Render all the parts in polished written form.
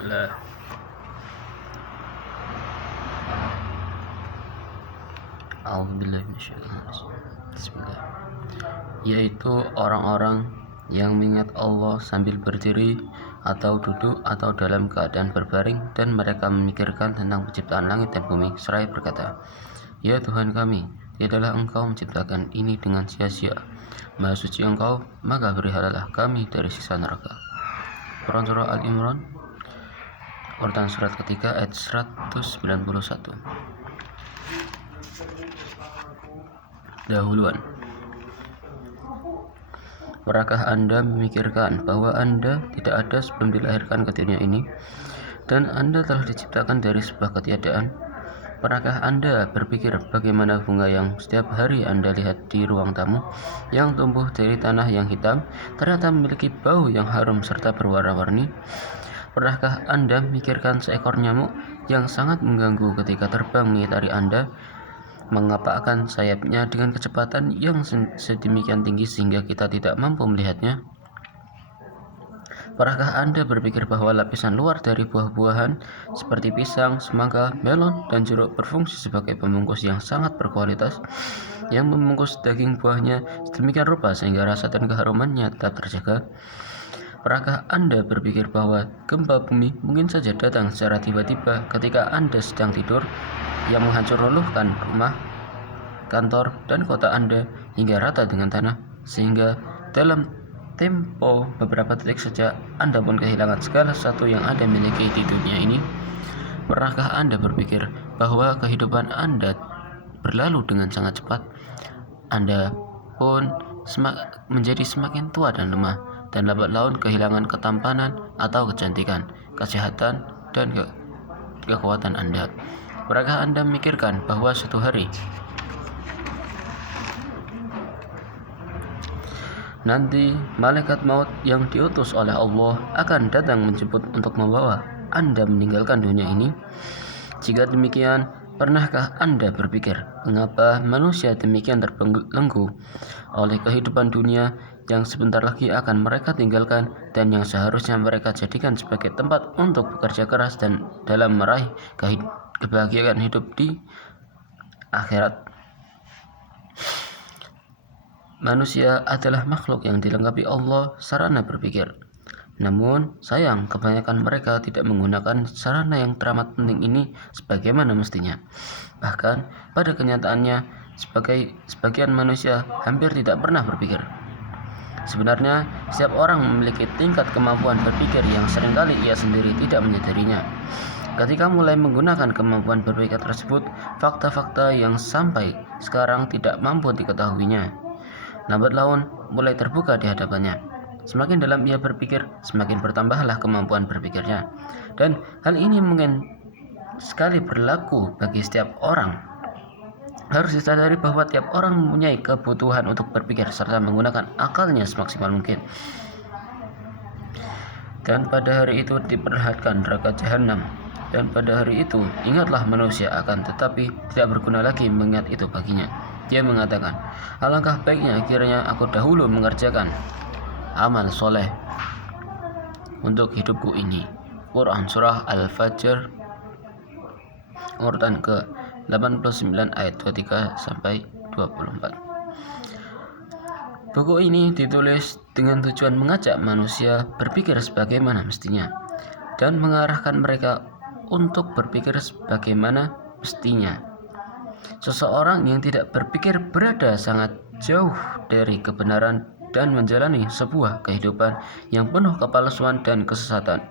Bismillah. A'udzubillahi minasyaitonir Bismillah. Yaitu orang-orang yang mengingat Allah sambil berdiri atau duduk atau dalam keadaan berbaring, dan mereka memikirkan tentang penciptaan langit dan bumi seraya berkata, "Ya Tuhan kami, tiadalah Engkau menciptakan ini dengan sia-sia. Maha suci Engkau, maka peliharalah kami dari siksa neraka." Quran Surah Al-Imran, urutan surat ketiga ayat 191. Dahuluan. Pernahkah Anda memikirkan bahwa Anda tidak ada sebelum dilahirkan ke dunia ini, dan Anda telah diciptakan dari sebuah ketiadaan? Pernahkah Anda berpikir bagaimana bunga yang setiap hari Anda lihat di ruang tamu, yang tumbuh dari tanah yang hitam, ternyata memiliki bau yang harum serta berwarna-warni? Pernahkah Anda memikirkan seekor nyamuk yang sangat mengganggu ketika terbang mengitari Anda, mengepakkan sayapnya dengan kecepatan yang sedemikian tinggi sehingga kita tidak mampu melihatnya? Pernahkah Anda berpikir bahwa lapisan luar dari buah-buahan seperti pisang, semangka, melon, dan jeruk berfungsi sebagai pembungkus yang sangat berkualitas, yang membungkus daging buahnya sedemikian rupa sehingga rasa dan keharumannya tetap terjaga? Pernahkah Anda berpikir bahwa gempa bumi mungkin saja datang secara tiba-tiba ketika Anda sedang tidur, yang menghancurkan rumah, kantor, dan kota Anda hingga rata dengan tanah, sehingga dalam tempo beberapa detik saja Anda pun kehilangan segala sesuatu yang Anda miliki di dunia ini? Pernahkah Anda berpikir bahwa kehidupan Anda berlalu dengan sangat cepat? Anda pun menjadi semakin tua dan lemah, dan lambat laun kehilangan ketampanan atau kecantikan, kesehatan, dan kekuatan Anda. Pernahkah Anda memikirkan bahwa suatu hari nanti malaikat maut yang diutus oleh Allah akan datang menjemput untuk membawa Anda meninggalkan dunia ini? Jika demikian, pernahkah Anda berpikir mengapa manusia demikian terbelenggu oleh kehidupan dunia yang sebentar lagi akan mereka tinggalkan, dan yang seharusnya mereka jadikan sebagai tempat untuk bekerja keras dan dalam meraih kebahagiaan hidup di akhirat? Manusia adalah makhluk yang dilengkapi Allah sarana berpikir. Namun, sayang, kebanyakan mereka tidak menggunakan sarana yang teramat penting ini sebagaimana mestinya. Bahkan, pada kenyataannya, sebagian manusia hampir tidak pernah berpikir. Sebenarnya, setiap orang memiliki tingkat kemampuan berpikir yang seringkali ia sendiri tidak menyadarinya. Ketika mulai menggunakan kemampuan berpikir tersebut, fakta-fakta yang sampai sekarang tidak mampu diketahuinya lambat laun mulai terbuka di hadapannya. Semakin dalam ia berpikir, semakin bertambahlah kemampuan berpikirnya. Dan hal ini mungkin sekali berlaku bagi setiap orang. Harus disadari bahwa tiap orang mempunyai kebutuhan untuk berpikir serta menggunakan akalnya semaksimal mungkin. Dan pada hari itu diperlihatkan neraka jahanam. Dan pada hari itu ingatlah manusia akan tetapi tidak berguna lagi mengingat itu baginya. Dia mengatakan, alangkah baiknya kiranya aku dahulu mengerjakan amal soleh untuk hidupku ini. Quran Surah Al-Fajr, urutan ke-89 ayat 23-24. Buku ini ditulis dengan tujuan mengajak manusia berpikir sebagaimana mestinya dan mengarahkan mereka untuk berpikir sebagaimana mestinya. Seseorang yang tidak berpikir berada sangat jauh dari kebenaran dan menjalani sebuah kehidupan yang penuh kepalsuan dan kesesatan.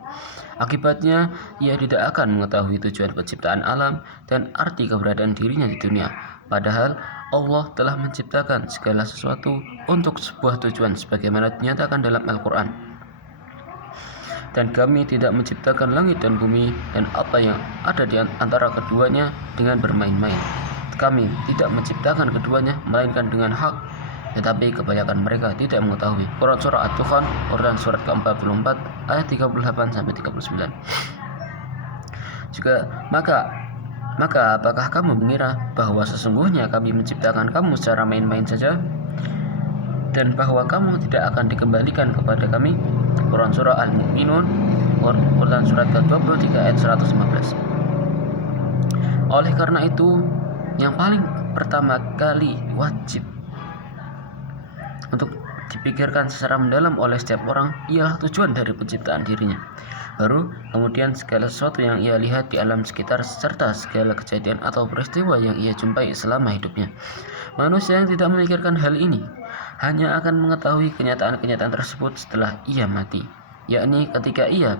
Akibatnya, ia tidak akan mengetahui tujuan penciptaan alam dan arti keberadaan dirinya di dunia. Padahal, Allah telah menciptakan segala sesuatu untuk sebuah tujuan sebagaimana dinyatakan dalam Al-Quran. Dan kami tidak menciptakan langit dan bumi dan apa yang ada di antara keduanya dengan bermain-main. Kami tidak menciptakan keduanya melainkan dengan hak, tetapi kebanyakan mereka tidak mengetahui. Quran Surah At-Dukhan, urutan surat ke-44 ayat 38-39. Juga maka apakah kamu mengira bahwa sesungguhnya kami menciptakan kamu secara main-main saja, dan bahwa kamu tidak akan dikembalikan kepada kami? Quran Surah Al-Mu'minun, urutan surat ke-23 ayat 115. Oleh karena itu, yang paling pertama kali wajib untuk dipikirkan secara mendalam oleh setiap orang ialah tujuan dari penciptaan dirinya. Baru kemudian segala sesuatu yang ia lihat di alam sekitar serta segala kejadian atau peristiwa yang ia jumpai selama hidupnya. Manusia yang tidak memikirkan hal ini hanya akan mengetahui kenyataan-kenyataan tersebut setelah ia mati, yakni ketika ia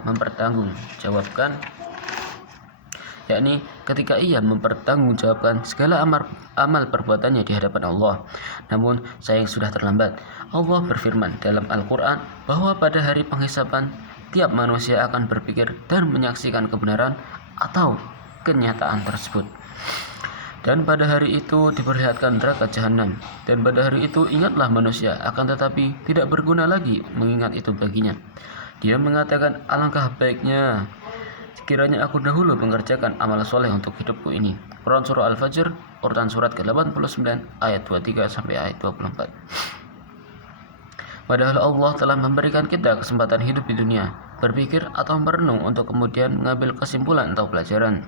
mempertanggungjawabkan segala amal perbuatannya di hadapan Allah. Namun sayang sudah terlambat. Allah berfirman dalam Al-Quran bahwa pada hari penghisapan tiap manusia akan berpikir dan menyaksikan kebenaran atau kenyataan tersebut. Dan pada hari itu diperlihatkan neraka jahanam. Dan pada hari itu ingatlah manusia, akan tetapi tidak berguna lagi mengingat itu baginya. Dia mengatakan, alangkah baiknya sekiranya aku dahulu mengerjakan amal soleh untuk hidupku ini. Quran Surah Al-Fajr, urutan surat ke-89, ayat 23 sampai ayat 24. Padahal Allah telah memberikan kita kesempatan hidup di dunia, berpikir atau merenung untuk kemudian mengambil kesimpulan atau pelajaran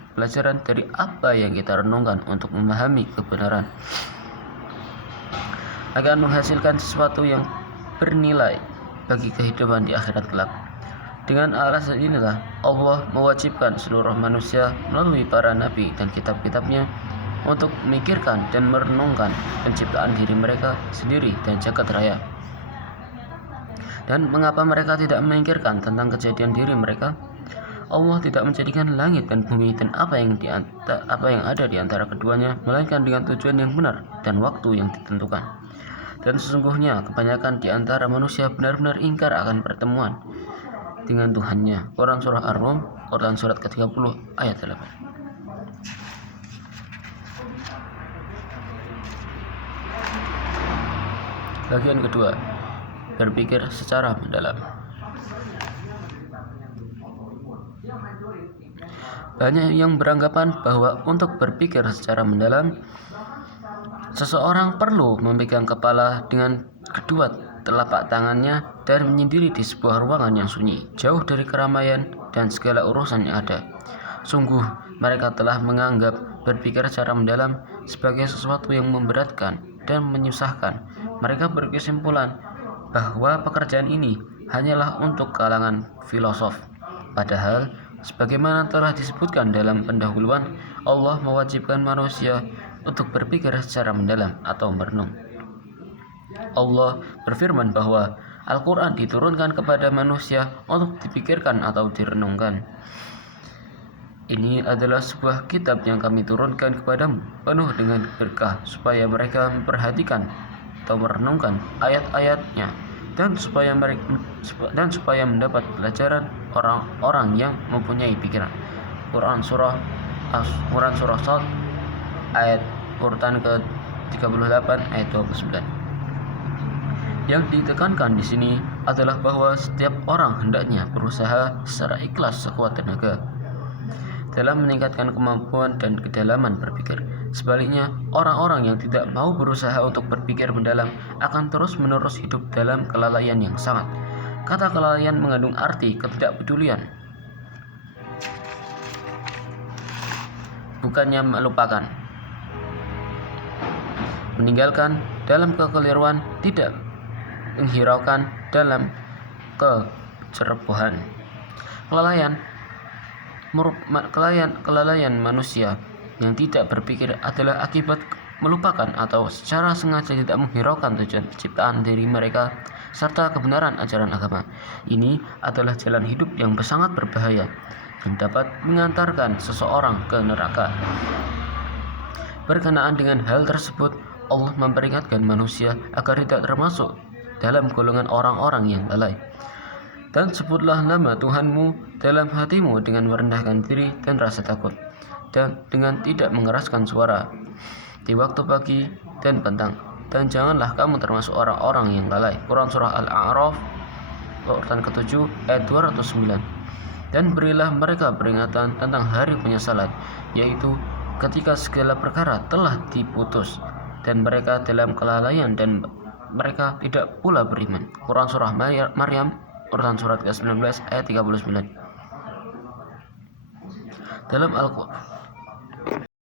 dari apa yang kita renungkan untuk memahami kebenaran, akan menghasilkan sesuatu yang bernilai bagi kehidupan di akhirat kelak. Dengan alasan inilah Allah mewajibkan seluruh manusia melalui para nabi dan kitab-kitabnya untuk memikirkan dan merenungkan penciptaan diri mereka sendiri dan jagat raya. Dan mengapa mereka tidak memikirkan tentang kejadian diri mereka? Allah tidak menjadikan langit dan bumi dan apa yang ada di antara keduanya, melainkan dengan tujuan yang benar dan waktu yang ditentukan. Dan sesungguhnya kebanyakan di antara manusia benar-benar ingkar akan pertemuan dengan Tuhannya. Quran Surah Ar-Rum, urutan surat ke-30 ayat 8. Bagian kedua, berpikir secara mendalam. Banyak yang beranggapan bahwa untuk berpikir secara mendalam, seseorang perlu memegang kepala dengan kedua telapak tangannya dan menyendiri di sebuah ruangan yang sunyi, jauh dari keramaian dan segala urusan yang ada. Sungguh, mereka telah menganggap berpikir secara mendalam sebagai sesuatu yang memberatkan dan menyusahkan. Mereka berkesimpulan bahwa pekerjaan ini hanyalah untuk kalangan filosof. Padahal, sebagaimana telah disebutkan dalam pendahuluan, Allah mewajibkan manusia untuk berpikir secara mendalam atau merenung. Allah berfirman bahwa Al-Quran diturunkan kepada manusia untuk dipikirkan atau direnungkan. Ini adalah sebuah kitab yang kami turunkan kepadamu, penuh dengan berkah, supaya mereka memperhatikan atau merenungkan ayat-ayatnya, dan supaya mendapat pelajaran orang-orang yang mempunyai pikiran. Quran Surah Shad, ayat urutan ke-38 ayat 29. Yang ditekankan di sini adalah bahwa setiap orang hendaknya berusaha secara ikhlas sekuat tenaga dalam meningkatkan kemampuan dan kedalaman berpikir. Sebaliknya, orang-orang yang tidak mau berusaha untuk berpikir mendalam akan terus-menerus hidup dalam kelalaian yang sangat. Kata kelalaian mengandung arti ketidakpedulian, bukannya melupakan, meninggalkan dalam kekeliruan, tidak menghiraukan dalam kecerobohan. Kelalaian manusia yang tidak berpikir adalah akibat melupakan atau secara sengaja tidak menghiraukan tujuan penciptaan diri mereka serta kebenaran ajaran agama. Ini adalah jalan hidup yang sangat berbahaya dan dapat mengantarkan seseorang ke neraka. Berkenaan dengan hal tersebut, Allah memperingatkan manusia agar tidak termasuk dalam golongan orang-orang yang lalai. Dan sebutlah nama Tuhanmu dalam hatimu dengan merendahkan diri dan rasa takut, dan dengan tidak mengeraskan suara di waktu pagi dan petang. Dan janganlah kamu termasuk orang-orang yang lalai. Quran Surah Al-A'raf, urutan ke-7 ayat 209. Dan berilah mereka peringatan tentang hari penyesalan, yaitu ketika segala perkara telah diputus dan mereka dalam kelalaian dan mereka tidak pula beriman. Quran Surah Maryam, urutan surat ke-19 ayat 39. Dalam